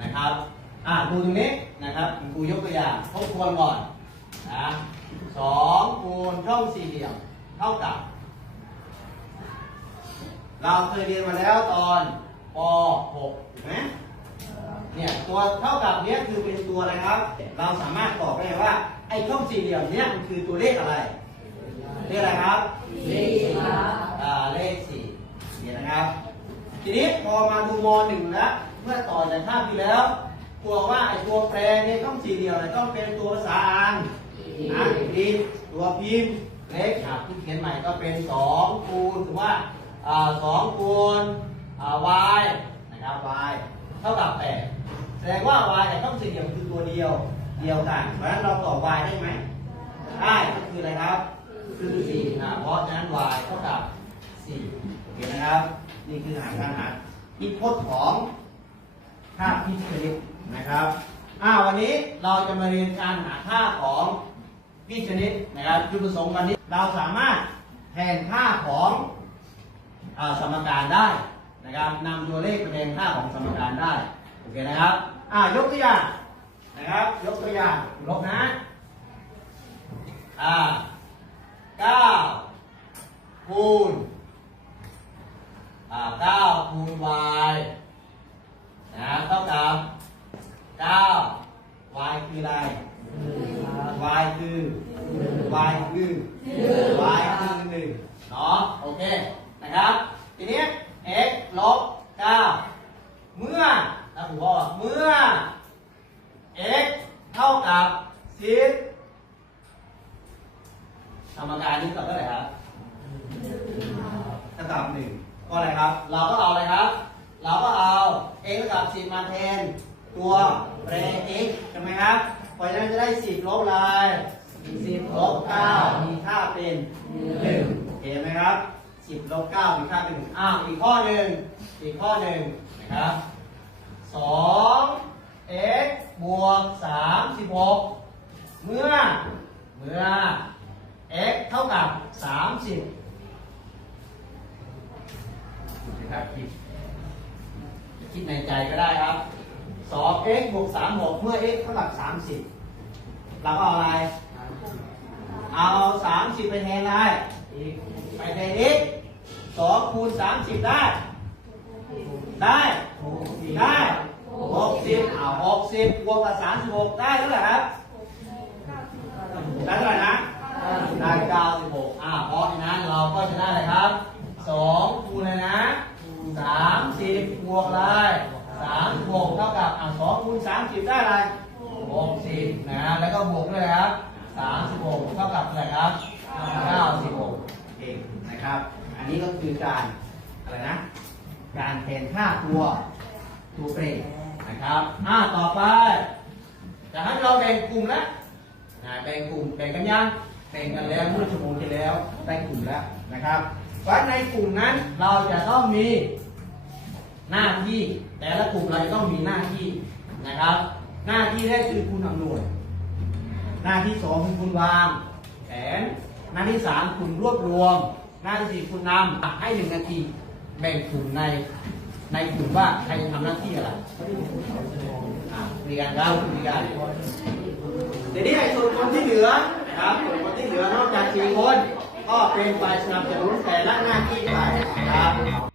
นะครับอ่าดูตรงนี้นะครับคุณครูยกตัวอย่างทบทวนก่อนนะสองคูณช่องสี่เหลี่ยมเท่ากับ เราเคยเรียนมาแล้วตอนป .6 ถูกไหมเนี่ยตัวเท่ากับเนี้ยคือเป็นตัวอะไรครับ เราสามารถตอบได้ว่าไอ้ช่องสี่เหลี่ยมเนี้ยมันคือตัวเลขอะไรเลขอะไรครับสี่ครับอ่าเลขสี่เนี่ยนะครับ ทีนี้พอมาดูมหนึ่งแล้ว เมื่อต่อจากภาพที่แล้วกลัวว่าไอ้ตัวแปรในช่องสี่เหลี่ยมเนี่ยต้องเป็นตัวภาษาอังอังกฤษตัวพิมพ์เลขอะที่เขียนใหม่ก็เป็นสองคูณถือว่าอ่าสองคูณอ่า y นะครับ y เท่ากับแปดแสดงว่า y กับช่องสี่เหลี่ยมคือตัวเดียวเดียวกัน เพราะฉะนั้นเราตอบ y ได้ไหมได้ก็คืออะไรครับ คือสี่อ่าเพราะฉะนั้น y เท่ากับสี่โอเคนะครับ นี่คือหาการหาอินพุตของ ค่าพิชนิดนะครับอ่าวันนี้เราจะมาเรียนการหาค่าของพิชนิดนะครับจุดประสงค์วันนี้เราสามารถแทนค่าของอสมการได้นะครับนำตัวเลขไปแทนค่าของสมการได้โอเคนะครับอ่ายกตัวอย่างนะครับ ยกตัวอย่างลบนะอ่าเก้าคูณอ่าเก้าคูณ y นะเท่ากับเก้า y คืออะไร y คือ y คือ y คือหนึ่งเนาะโอเคนะครับ ทีนี้ x ลบเก้าเมื่อถ้าผมบอกว่าเมื่อ x เท่ากับสิบสมการนี้กับเท่าไหร่ครับเท่ากับหนึ่งก็อะไรครับ เราก็เอาอะไรครับ เราก็เอา x เท่ากับ10มาแทน ตัวแปร x ใช่ไหมครับเพราะฉะนั้นจะได้ 10 ลบอะไร10ลบ9มีค่าเป็น1โอเคไหมครับ 10ลบ9มีค่าเป็น1อ้าวอีกข้อหนึ่งอีกข้อหนึ่งนะครับ2 x บวก36 เมื่อเมื่อ x เท่ากับ 30นะครับ คิดในใจก็ได้ครับ 2x บวก36 เมื่อ x เท่ากับ 30 เราก็เอาอะไร เอา 30 ไปแทนอะไร ไปแทน x 2คูณ 30 ได้ ได้ ได้60เอา60บวกกับ36 ได้เท่าไหร่ครับ ได้เท่าไหร่นะได้96อ่าเพราะฉะนั้นเราก็จะได้อะไรครับ2คูณเล ยนะ30บบวกเลย36เท่ากับอ่า2คูณ30ได้อะไร60นะ แล้วก็บวกด้วยครับ36เท่ากับอะไรครับ96เองนะครับ อันนี้ก็คือการอะไรนะ การแทนค่าตัวตัวเปรตนะครับอ่าต่อไปจากนั้นเราแบ่งกลุ่มแล้วนะแบ่งกลุ่มแบ่งกันยังแบ่งกันแล้วเมื่อชั่วโมงที่แล้วแบ่งกลุ่มแล้วนะครับ เพราะในกลุ่มนั้นเราจะต้องมีหน้าที่ แต่ละกลุ่มเราจะต้องมีหน้าที่นะครับ หน้าที่แรกคือคุณอำนวย หน้าที่สองคือคุณวางแผนหน้าที่สามคุณรวบรวม หน้าที่สี่คุณนำให้หนึ่งนาทีแบ่งกลุ่มในในกลุ่มว่าใครทำหน้าที่อะไรอะคุยกันครับคุยกันทีนี้ไอ้ส่วนคนที่เหลือนะครับส่วนคนที่เหลือนอกจากสี่คน ก็เป็นฝ่ายสนับสนุนแต่ละหน้าที่ไปนะครับ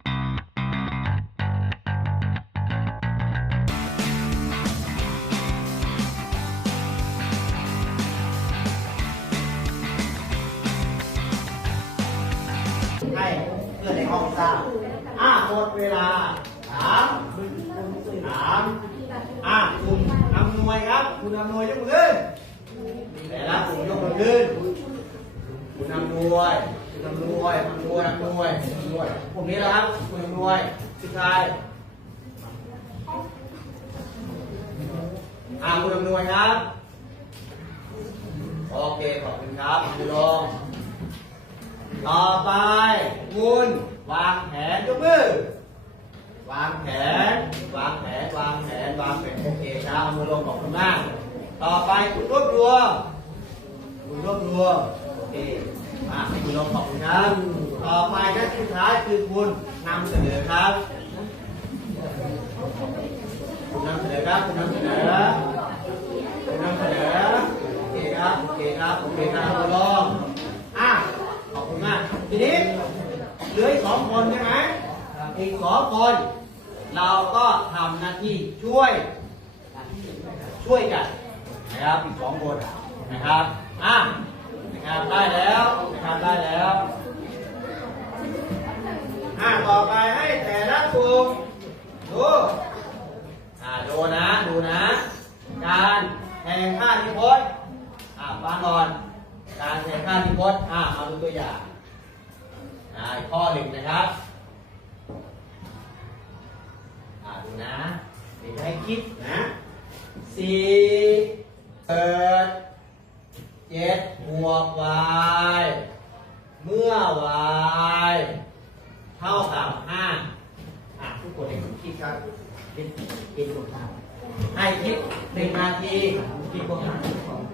ขอบคุณครับคุณลงต่อไปคุณวางแผนยกมือ วางแผน วางแผน วางแผน วางแผน โอเคครับมือลงขอบคุณมาก ต่อไปคุณรวบรวม คุณรวบรวม โอเค มาคุณลงขอบคุณครับ ต่อไปหน้าที่สุดท้ายคือคุณนำเสนอครับครับ คุณนำเสนอคุณนำเสนอโอเครับ โอเคครับ โอเคครับคุณลองอะขอบคุณมาก ทีนี้เหลืออีกสองคนใช่ไหมอีกสองคน เราก็ทำหน้าที่ช่วย ช่วยกันนะครับอีกสองคนนะครับ อะนะครับได้แล้วนะครับได้แล้วอะต่อไปให้แต่ละกลุ่มดูอะดูนะ ดูนะ การแทงข้านิพจน์ ฟังก่อน การแทงข้านิพจน์อะมาดูตัวอย่างอะอีกข้อหนึ่งนะครับอ่าดูนะเดี๋ยวให้คิดนะสี่เปิดเจ็ดบวก y เมื่อ y เท่ากับห้าอะทุกคนให้คิดครับคิดคิดบวกห้า ให้คิดหนึ่งนาทีคิดบวกหา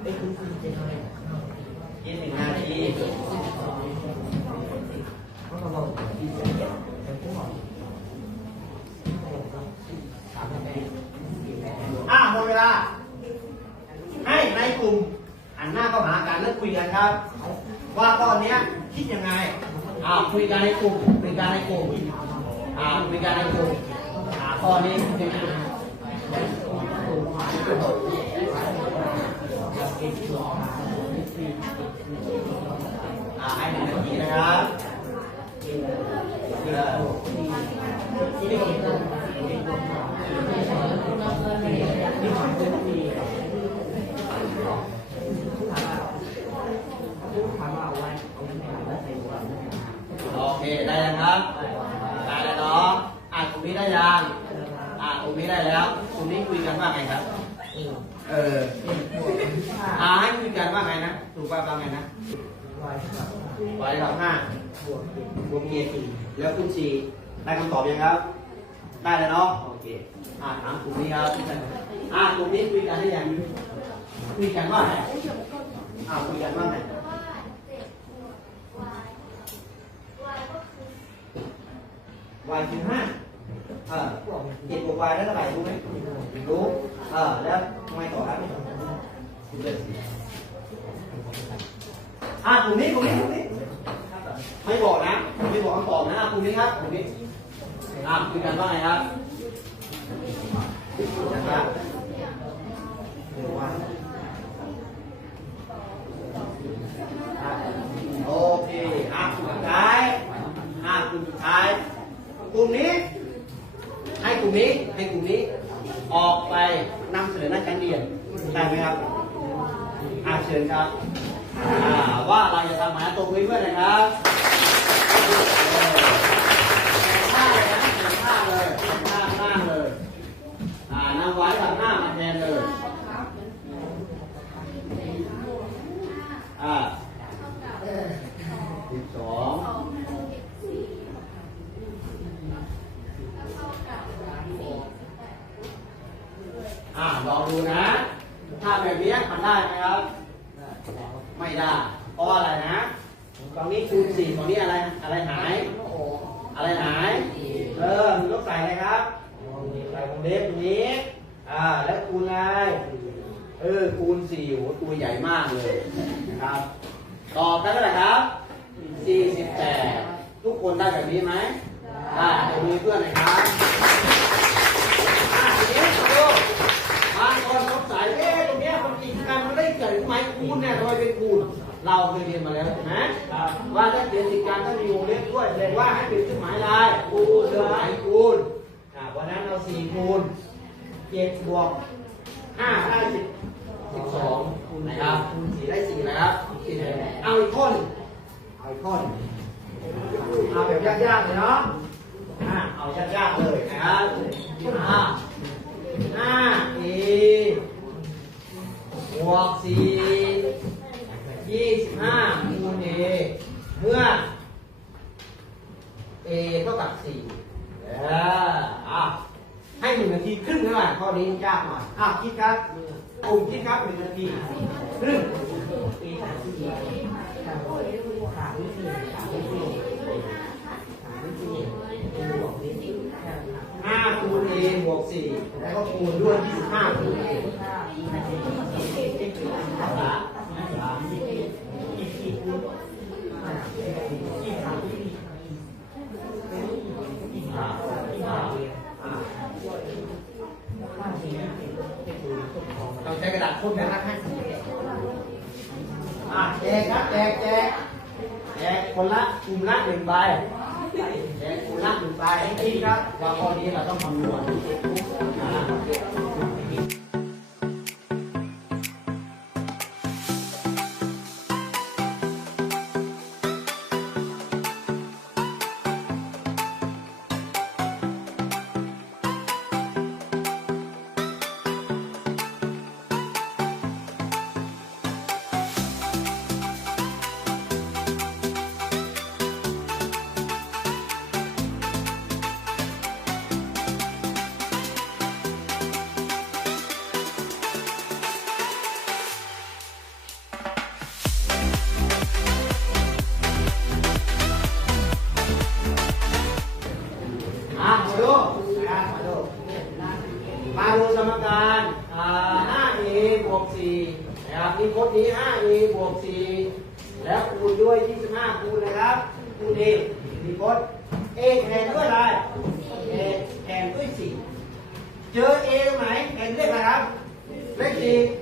เอ้คุณคุณคิดเท่าไหร่คิดหนึ่งนาทีอะหมดเวลา ให้ในกลุ่มหันหน้าเข้าหากันแล้วคุยกันครับ ว่าตอนเนี้ยคิดยังไงอ่าคุยกันในกลุ่มคุยกันในกลุ่มอ่าคุยกันในกลุ่มอ่าข้อนี้คิดยังไง อ่าให้หนึ่งนาทีนะครับเออโอเคได้แล้วครับ ได้แล้วเนาะอ่ากลุ่มนี้ได้ยังอ่ากลุ่มนี้ได้แล้วกลุ่มนี้คุยกันว่าไงครับ เอออาให้คุยกันว่าไงนะถูกป่ะว่าไงนะวายกับห้าบวกเกียร์สี่แล้วคุณสี่ได้คำตอบยังครับ ได้แล้วเนาะโอเคอ่าถามกลุ่มนี้ครับอ่ากลุ่มนี้คุยกันได้ยังคุยกันว่าไงอ่าคุยกันว่าไงวายคือห้า เออเจ็ดบวกวายได้เท่าไหร่รู้ไหมรู้เออแล้วทำไมต่อครับอ่ากลุ่มนี้กลุ่มนี้กลุ่มนี้ ไม่บอกนะ ไม่บอกคำตอบนะอะกลุ่มนี้ครับกลุ่มนี้อ่าคุยกันว่าไงครับนะครับโอเคอะกลุ่มสุดท้ายอะกลุ่มสุดท้ายกลุ่มนี้ ให้กลุ่มนี้ให้กลุ่มนี้ออกไปนำเสนอหน้าชั้นเรียนได้ไหมครับอาเชิญครับอาว่าเราจะทำหาตรงนี้เพื่อนนะครับท่าเลยนะเขียนท่าเลยเขียนท่าข้างล่งเลยอ่านำไว้ทำหน้ามาแทนเลยอ่าสิบสองอ่า ลองดูนะ ถ้าแบบนี้ทำได้ไหมครับ ไม่ได้เพราะอะไรนะตรงนี้คูณสี่ตรงนี้อะไรอะไรหาย อะไรหาย เออมีลบใส่อะไรครับใส่วงเล็บตรงนี้ อ่า แล้วคูณอะไรเออคูณสี่โหตัวใหญ่มากเลยนะครับ ตอบได้เท่าไหร่ครับสี่สิบแปดทุกคนได้แบบนี้ไหมได้มีเพื่อนหน่อยครับอะทีนี้ดูบางคนสงสัยเอ๊ะตรงเนี้ยมันจริงกันมันได้เกิด ทำไมคูณเนี่ยทำไมเป็นคูณเราเคยเรียนมาแล้วใช่ไหมว่าถ้าเขียนติดกันต้องมีวงเล็บด้วยแสดงว่าให้เป็นเครื่องหมายลายคูณเครื่องหมายคูณอะวันนั้นเราสี่คูณเจ็ดบวกห้าได้สิบสิบสองนะครับสี่ได้สี่นะครับสี่ได้เอาอีกข้อหนึ่งเอาอีกข้อหนึ่งเอาแบบยากๆเลยเนาะอะเอายากๆเลยนะครับห้าห้าเอบวกสี่ 25่สิบห้าคูณเเมื่อ a เท่ากับสี่เอออ่ให้หนึ่งนาทีครึ่งเท่าไหร่ข้อนี้ยากหน่อยอะคิดครับกลุ่มคิดครับหนึ่งนาทีครึ่งห้าคูณเบวก4แล้วก็คูณด้วย25่สิบห้าคูณเแจกแจกแจกคนละกลุ่มละหนึ่งใบแจกคนละหนึ่งใบที่ครับเราข้อนี้เราต้องคำนวณ Thank you.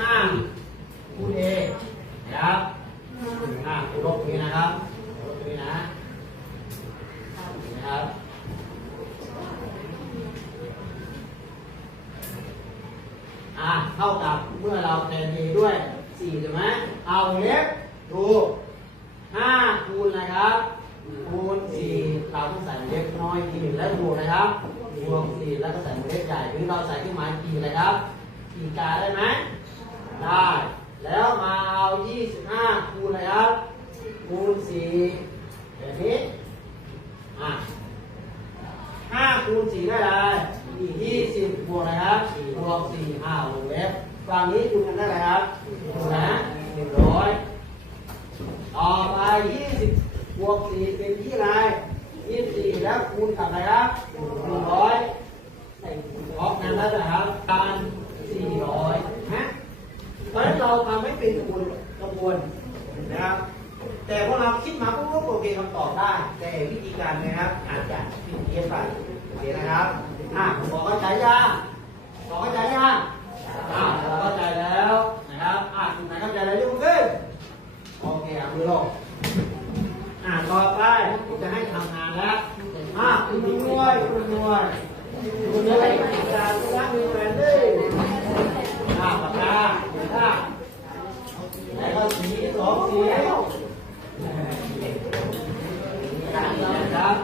ห้าคูณเอนะครับคูณห้าคูณลบนี้นะครับลบนี้นะนะครับอ่าเท่ากับเมื่อเราแทนเอด้วยสี่ใช่ไหมเอาเล็บดูห้าคูณนะครับคูณสี่เราต้องใส่เล็กน้อยทีหนึ่งแล้วดูนะครับรวมสี่แล้วก็ใส่เล็กใหญ่หรือเราใส่ที่หมายกี่เลยครับกี่กาได้ไหม ได้ แล้วมาเอา 25 คูณอะไรครับ คูณ4แบบนี้ อะ5คูณ4ได้อะไร20 บวกอะไรครับ4บวก4 5วงเล็ฝั่งนี้คูณกันได้อะไครับถูกนะ100 ต่อไป 20 บวก 4 เป็นที่ไร24 แล้วคูณกับอะไรครับ100ใส่คูออกกันได้วนะครับ ควรนะครับ แต่พวกเราคิดมาปุ๊บโอเคคำตอบได้ แต่วิธีการนะครับอาจจะผิดเพี้ยนไปโอเคนะครับอะบอกเข้าใจยังบอกเข้าใจยังอะบอกเข้าใจแล้วนะครับอะถึงไหนเข้าใจแล้วยกมือขึ้นโอเคอะมืโลกอะต่อไปผมจะให้ทำงานแล้วอะคุณนวยคุณนวยคุณนวยการล้างมือแมนด้วยอะปากกาอะ ก็สีสองสีครับ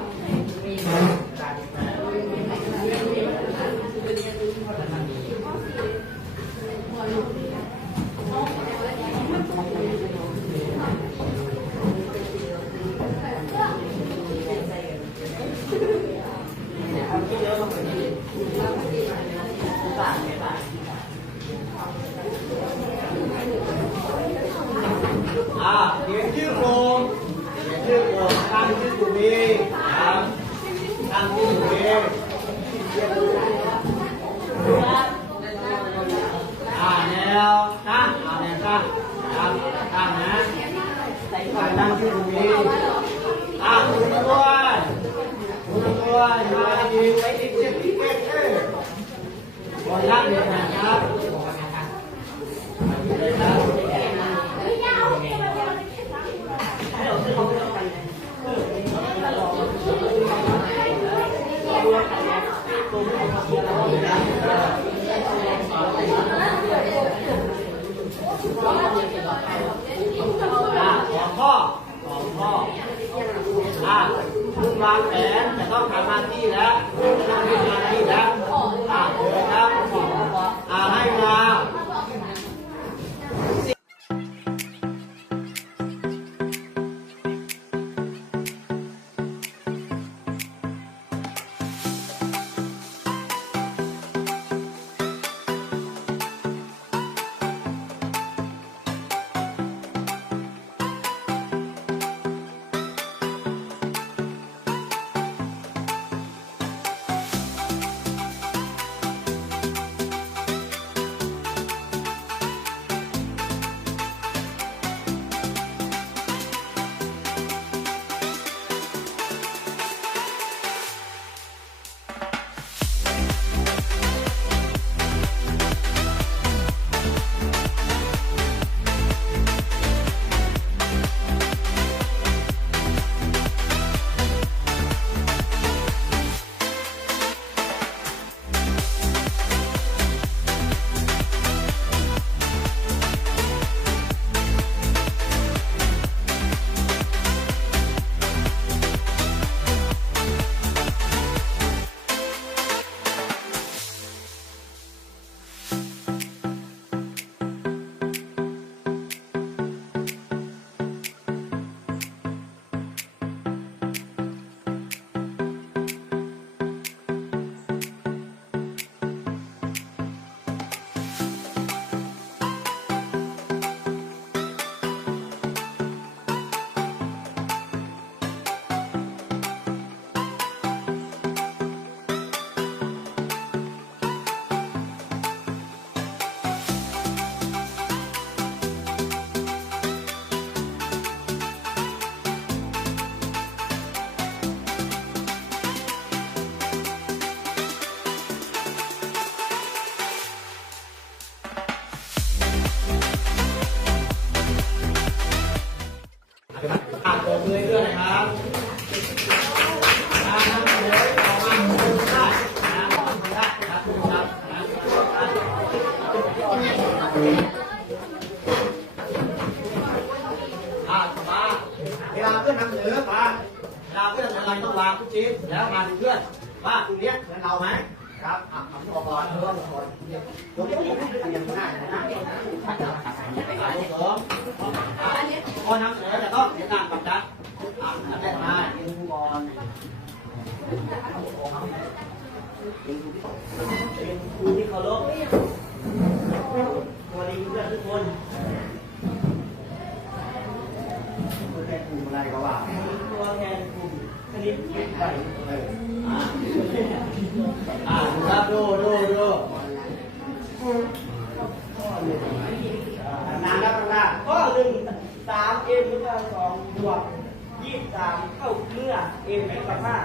อ่าเขียนชื่อโครงเขียนชื่อโครงตั้งชื่อตัวเองครับตั้งชื่อตัวเองอ่าแนวตั้งอ่าแนวตั้งครับตั้งนะ ตั้งชื่ตัวเองอ่คุณด้วยคุณด้วยมาดีไว้ติดเจ็บที่เป็นเอ้ยขออนุญาตเรียนนะครับเลยครับ อ่าสองข้อ องข้ออ่าคุณวางแผนจะต้องทำหน้าที่แล้วำอะไรต้องวางทุกชิ้นแล้วมาดูเพื่อนว่าตรงเนี้ยเหมือนเราไหมครับอะทำออกก่อนเริ่มก่อนยกตัวอย่างอย่างหน้าหน้าอ่าลูกสองอ่าพอนำเสนอจะต้องเสียการบังคับอ่าจับได้มายืนก่อนเป็นครูที่เคารพสวัสดีเพื่อนทุกคนตัวแทนกลุ่มอะไรก็ว่าตัวแทนกลุ่ม คณิตวิทย์ไปอ่าครับดูดูดูนานแล้วข้างหน้าข้อหนึ่งสามเอ็มลูกบอลสองบวกยี่สิบสามเข้าเมื่อเอ็มเป็นกับห้า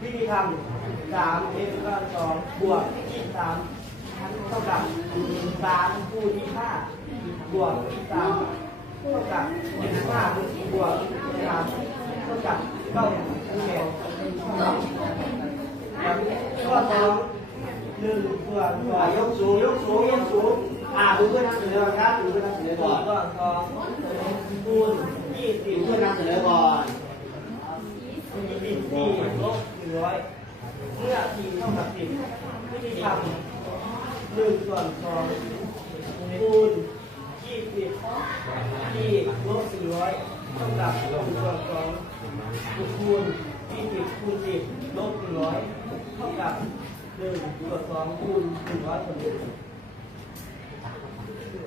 วิธีทำสามเอ็มลูกบอลสองบวกยี่สิบสามเท่ากับสามคูณยี่ห้าบวกยี่สามเท่ากับยี่ห้าบวกสามเท่ากับ ก้าคูณแปดข้อสองหนึ่งบวกบวยกสูงยกสูงยกสูงอ่าดูเพื่อนนำเสนอครับดูเพื่อนนำเสนอหนึ่ก่อนก็สองคูณยี่สิดูบเพื่อนนำเสนอก่อนยี่สิบสี่ลบหนึ่งร้อยเมื่อสี่เท่ากับสิบวิธีทำหนึ่งส่วนสองคูณยี่สิบสี่ลบหนึ่ร้อยเท่ากับหนึ่งส่วนสอง คูณยี่สิบคูณสิบลบหนึ่งร้อยเท่ากับหนึ่งส่วนสองคูณหนึ่งร้อยส่วนหนึ่ง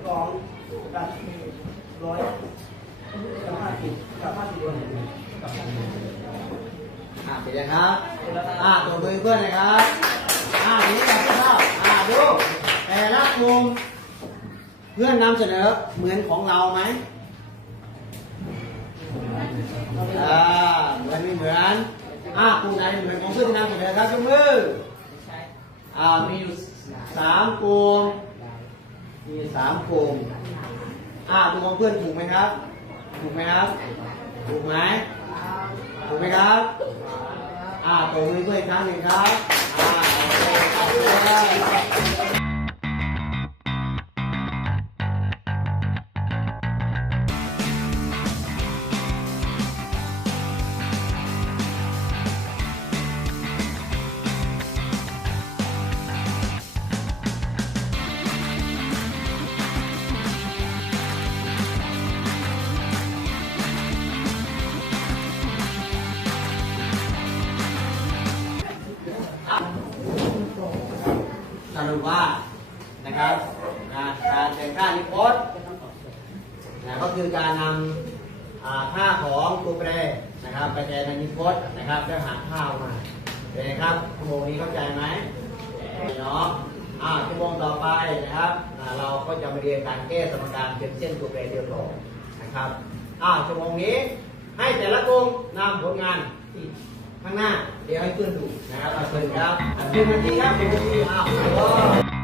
สองกับร้อยกับห้าสิบกับห้าสิบส่วนหนึ่งอ่าเป็นยังครับอ่าตัวมือเพื่อนนะครับอ่าทีนี้แบบที่ชอบอ่าดูแต่ละกลุ่มเพื่อนนำเสนอเหมือนของเราไหม อ่าเหมือนไม่เหมือนอ่ากลุ่มไหนเหมือนของเพื่อนที่นำเสนอครับยกมืออ่ามีอยู่สามกลุ่มมีสามกลุ่มอ่าตัวของเพื่อนถูกไหมครับ ถูกไหมครับ ถูกไหมถูกไหมครับอ่าตัวมือเพื่อนอีกครั้งหนึ่งครับอ่าโอเค เป็นไงครับชั่วโมงนี้เข้าใจไหมเนาะอ่าชั่วโมงต่อไปนะครับเราก็จะมาเรียนการแก้สมการเป็นเส้นตัวแปรเดียวต่อนะครับอ่าชั่วโมงนี้ให้แต่ละกลุ่มนำผลงานที่ข้างหน้าเดี๋ยวให้เพื่อนดูนะครับเอาเชิญครับหนึ่งนาทีครับหนึ่งนาทีอ้าว